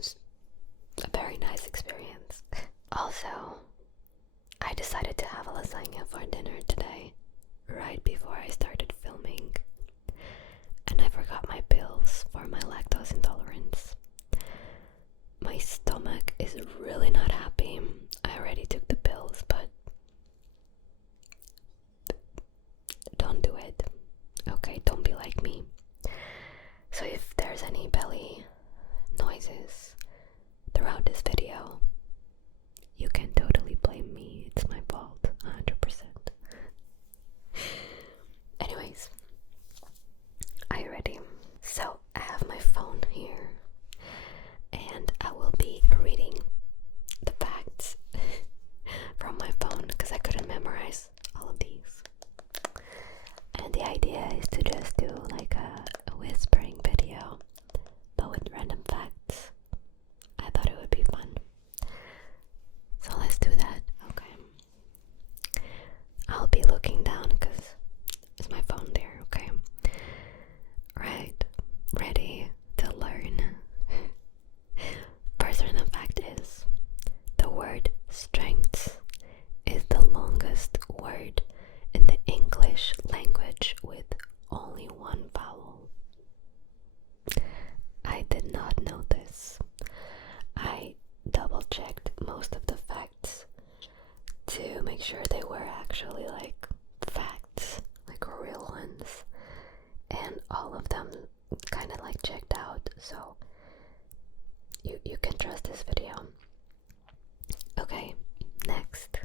was a very nice experience. Also, I decided to have a lasagna for dinner today, right before I started filming, and I forgot my pills for my lactose intolerance. My stomach is really not happy. I already took the pills, but don't do it. Okay, don't be like me. So if there's any belly noises throughout this video, you can totally blame me. It's my fault, 100%. Anyways, are you ready? So I have my phone here, and I will be reading the facts from my phone because I couldn't memorize all of these. And the idea is to just do like a whispering video, but with random facts. I thought it would be fun. So let's do that, okay? I'll be looking down because it's my phone there, okay? Right, ready to learn. First random fact is, the word strength is the longest word in the English language with only one vowel. I did not know this. I double checked most of the facts to make sure they were actually like facts, like real ones, and all of them kind of like checked out, so you can trust this video. Okay, next.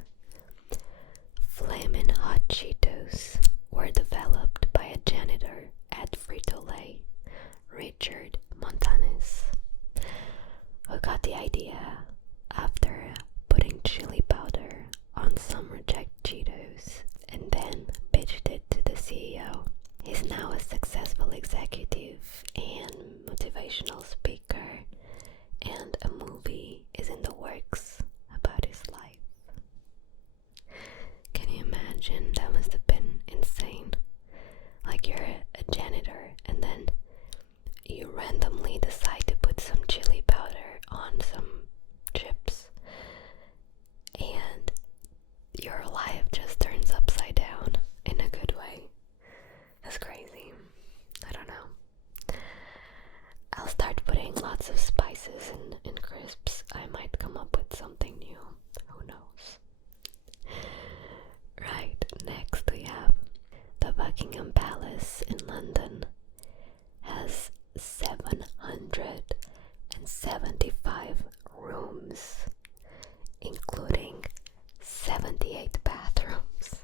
Flamin' Hot Cheetos were developed by a janitor at Frito-Lay, Richard Montanes, who got the idea after putting chili powder on some reject Cheetos and then pitched it to the CEO. He's now a successful executive and motivational speaker, and a movie is in the works about his life. Can you imagine? That must have been insane. Like, you're a janitor and then you randomly decide to put some chili powder on some chips, and your life just turns upside down in a good way. That's crazy. I don't know. I'll start putting lots of spices in crisps. I might come up with something new. Who knows? Right, next we have the Buckingham Palace in London has 775 rooms, including 78 bathrooms.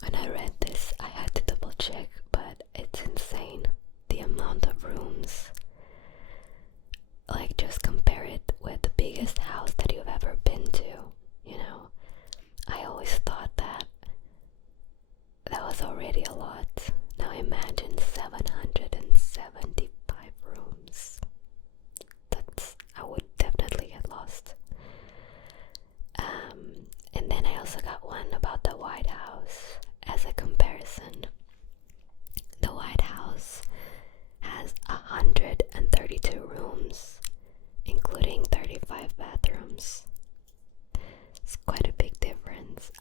When I read this, I had to double check, but it's insane, the amount of rooms. Like, just compare it with the biggest house that you've ever been to, you know? I always thought that was already a lot. Now imagine 775 rooms. I would definitely get lost. And then I also got one about the White House as a comparison. The White House has 132 rooms, including 35 bathrooms. It's quite a big difference.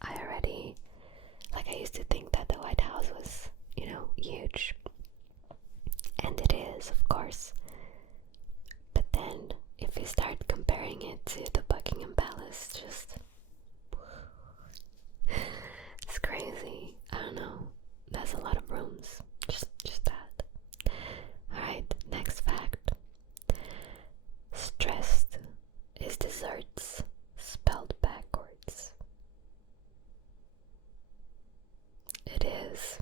I used to think that the White House was, huge. And it is, of course. But then, if you start comparing it to the Buckingham Palace, it's crazy. I don't know. That's a lot of rooms. Just that. Alright, next fact. Stressed is desserts spelled backwards. It is.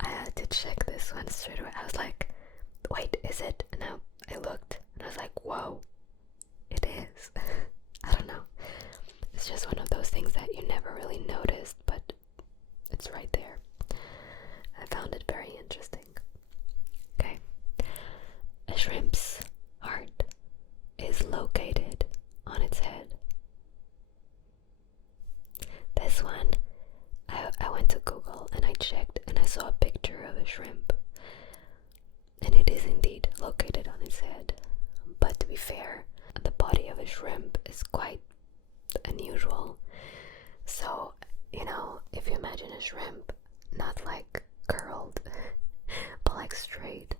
I had to check this one straight away. I was like, wait, is it? And I looked and I was like, whoa, it is. I don't know. It's just one of those things that you never really noticed, but it's right there. I found it very interesting. Okay. A shrimp's heart is located on its head. This one, I went to Google and I checked and I saw a picture of a shrimp. located on his head. But to be fair, the body of a shrimp is quite unusual. So, you know, if you imagine a shrimp, not like curled, but like straight,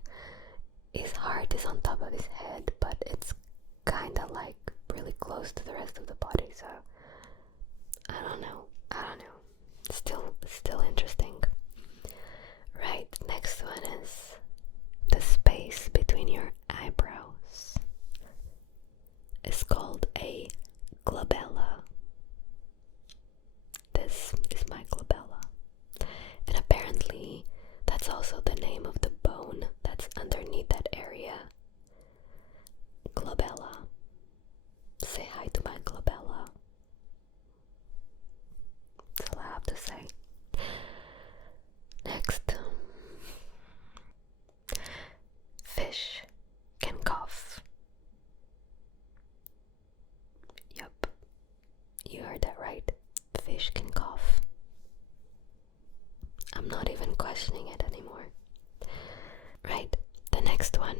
his heart is on top of his head, but it's kind of like really close to the rest of the body. So I don't know. Still interesting. Right, next one is the space between your eyebrows. It's called a glabella. This is my glabella. And apparently that's also the name of the bone that's underneath that area. Glabella. Say hi to my glabella. That's all I have to say. Next. Fish can cough. Yup. You heard that right. Fish can cough. I'm not even questioning it anymore. Right, the next one.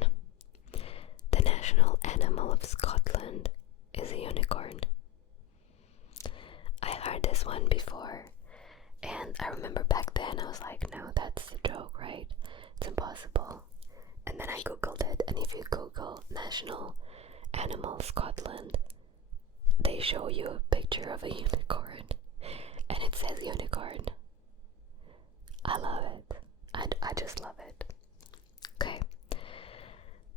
The national animal of Scotland is a unicorn. I heard this one before, and I remember back then I was like, no, that's a joke, right? It's impossible. And then I googled it, and if you Google National Animal Scotland, they show you a picture of a unicorn, and it says unicorn. I love it. I just love it. Okay.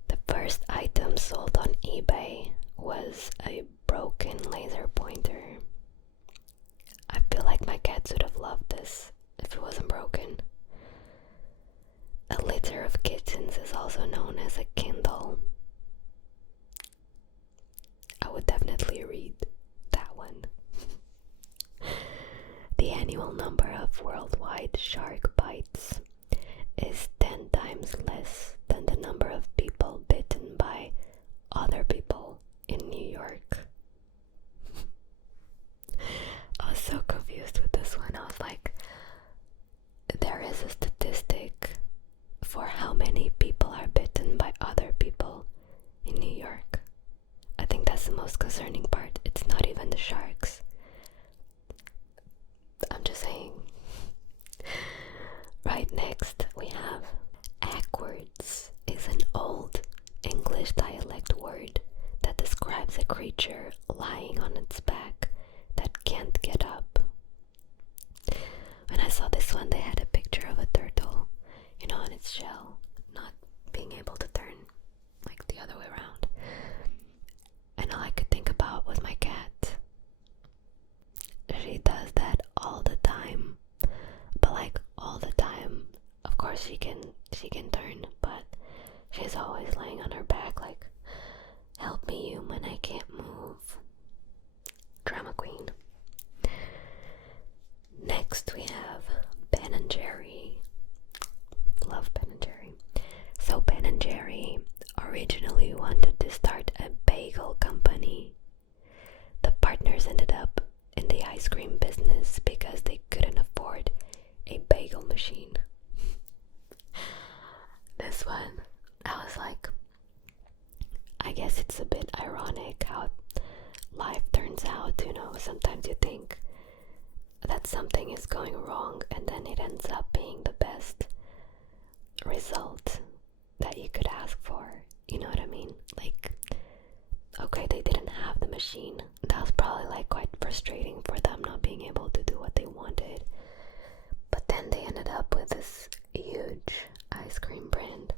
The first item sold on eBay was a broken laser pointer. I feel like my cats would have loved this if it wasn't broken. A litter of kittens is also known as a Kindle. I would definitely read that one. The annual number of worldwide shark bites is 10 times less than the number of people bitten by other people in New York. I was so confused with this one. I was like, there is a statistic for how many people are bitten by other people in New York. I think that's the most concerning part. It's not even the sharks. I'm just saying. Right, next we have ackwards. Is an old English dialect word that describes a creature lying on its back that can't get up. When I saw this one, they had a picture of a turtle, you know, on its shell, not being able to turn like the other way around. And all I could think about was my cat. She does that all the time, but like all the time. Of course she can turn, but she's always laying on her back like, help me human, I can't move. Drama queen. Next we have Ben and Jerry. Love Ben and Jerry. So Ben and Jerry originally wanted to start a bagel company. The partners ended up in the ice cream business because they couldn't afford a bagel machine. This one, I was like, I guess it's a bit ironic how life turns out, you know. Sometimes you think that something is going wrong and then it ends up being the best result that you could ask for, you know what I mean? Like, okay, they didn't have the machine. That was probably like quite frustrating for them not being able to do what they wanted. But then they ended up with this huge ice cream brand.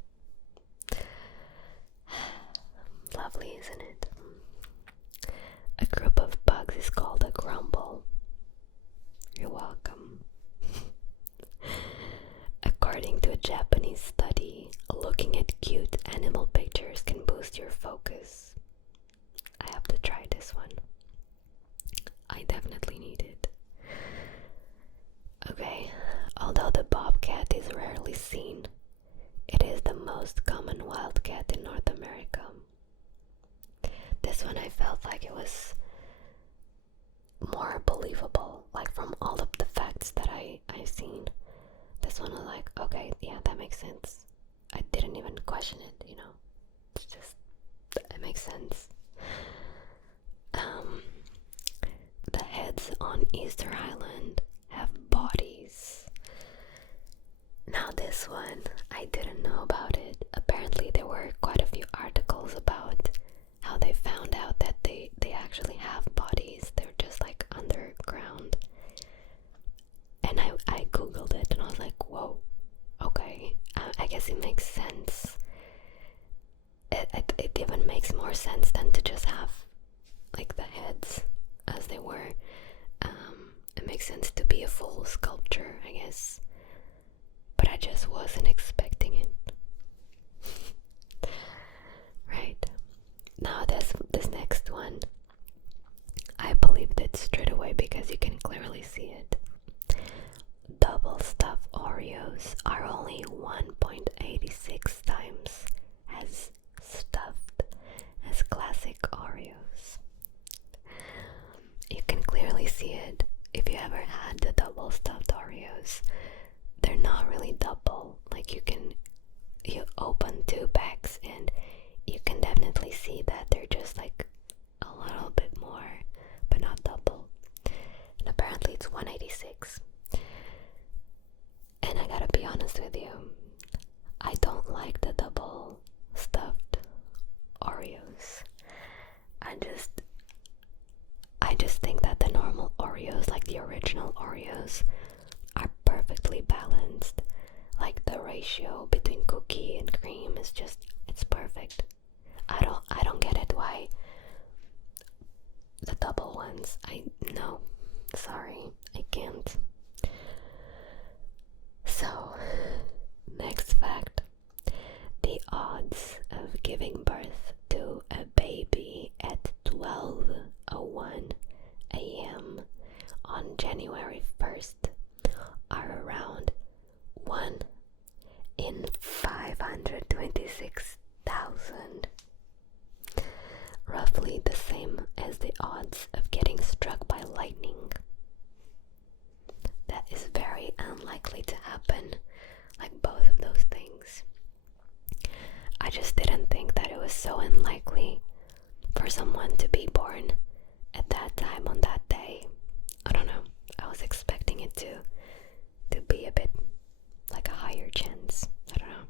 Lovely, isn't it? A group of bugs is called a grumble. You're welcome. According to a Japanese study, looking at cute animal pictures can boost your focus. I have to try this one. I definitely need it. Okay, although the bobcat is rarely seen, it is the most common wildcat in North America. This one I felt like it was more believable, like from all of the facts that I've seen. This one was like, okay, yeah, that makes sense. I didn't even question it, you know. it makes sense. The heads on Easter Island have bodies. Now this one, I didn't know about it. Apparently there were quite a few articles about how they found out that they actually have bodies. They're just like underground. And I googled it and I was like, whoa, okay, I guess it makes sense. It even makes more sense than to just have like the heads as they were. It makes sense to be a full sculpture, I guess, but I just wasn't expecting it. Right, now this next one, I believed it straight away because you can clearly see it. Double stuffed Oreos are only 1.86 times as stuffed as classic Oreos. You can clearly see it. If you ever had the double stuffed Oreos, they're not really double. Like you open 2 packs and you can definitely see that they're just like a little bit more, but not double. And apparently it's 186. And I gotta be honest with you, I don't like the double stuffed Oreos. I just think that the normal Oreos, like the original Oreos, are perfectly balanced. Like the ratio between cookie and cream is just, it's perfect. I don't get it why the double ones, no, sorry, I can't. So, next fact. The odds of giving birth to a baby at 12:01 a.m. on January 1st are around 1 in 526,000. Roughly the same as the odds of getting struck by lightning. That is very unlikely to happen, like both of those things. I just didn't think that it was so unlikely for someone to be born at that time on that day. I don't know. I was expecting it to be a bit like a higher chance. I don't know.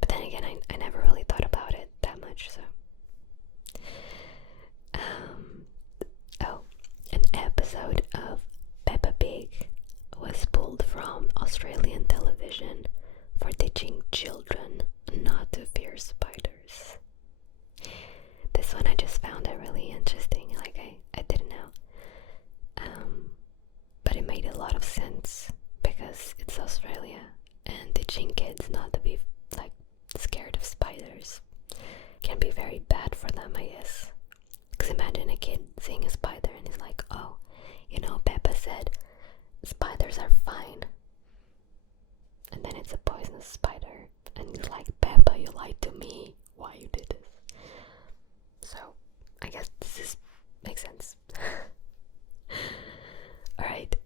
But then again, I never really thought about it that much, so. An episode of Peppa Pig was pulled from Australian television for teaching children not to fear spiders. This one I just found it really interesting, like I didn't know. But it made a lot of sense because it's Australia and teaching kids not to be like scared of spiders can be very bad for them, I guess. Because imagine a kid seeing a spider and he's like, oh, Peppa said spiders are fine. And then it's a poisonous spider. And he's like, Peppa, you lied to me. Why you did this? So, I guess this makes sense. Alright,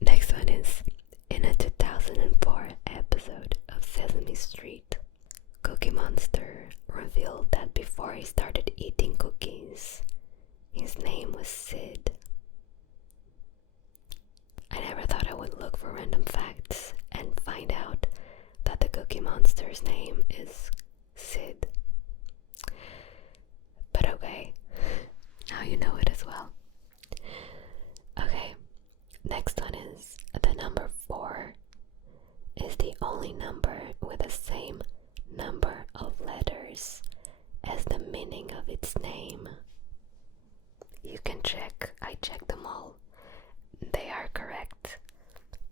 next one is, in a 2004 episode of Sesame Street, Cookie Monster revealed that before he started eating cookies, his name was Sid. I never thought I would look for random facts and find out that the Cookie Monster's name is Sid. But okay, now you know it as well. Okay, next one is the number 4 is the only number with the same number of letters as the meaning of its name. You can check, I checked them all. They are correct.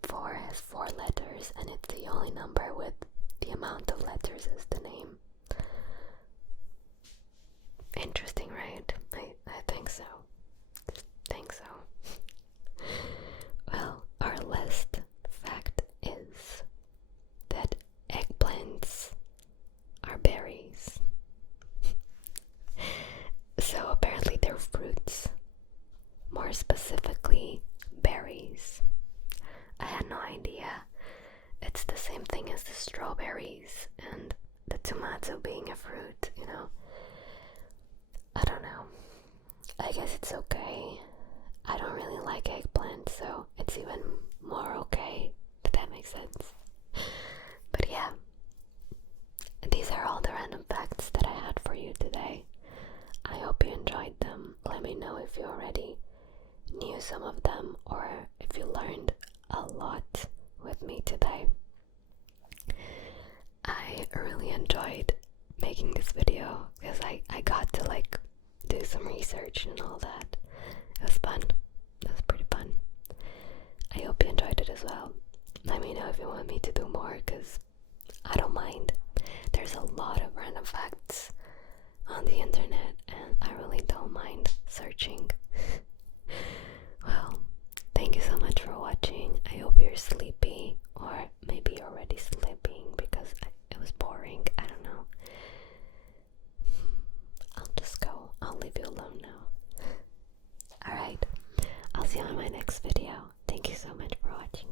4 has 4 letters and it's the only number with the amount of letters as the name. Interesting, right? I think so. Think so. Well, our last fact is that eggplants are berries. So apparently they're fruits. More specifically, berries. I had no idea. It's the same thing as the strawberries and the tomato also being a fruit, you know. I don't know. I guess it's okay. I don't really like eggplant, so it's even more okay, if that makes sense. But yeah, these are all the random facts that I had for you today. I hope you enjoyed them. Let me know if you already knew some of them or if you learned a lot with me today. I really enjoyed making this video because I got to like do some research and all that. It was fun. It was pretty fun. I hope you enjoyed it as well. Let me know if you want me to do more, because I don't mind. There's a lot of random facts on the internet and I really don't mind searching. Well, thank you so much for watching. I hope you're sleepy, or maybe you're already sleeping because it was boring. I don't know. I'll just go. I'll leave you alone now. Alright, I'll see you on my next video. Thank you so much for watching.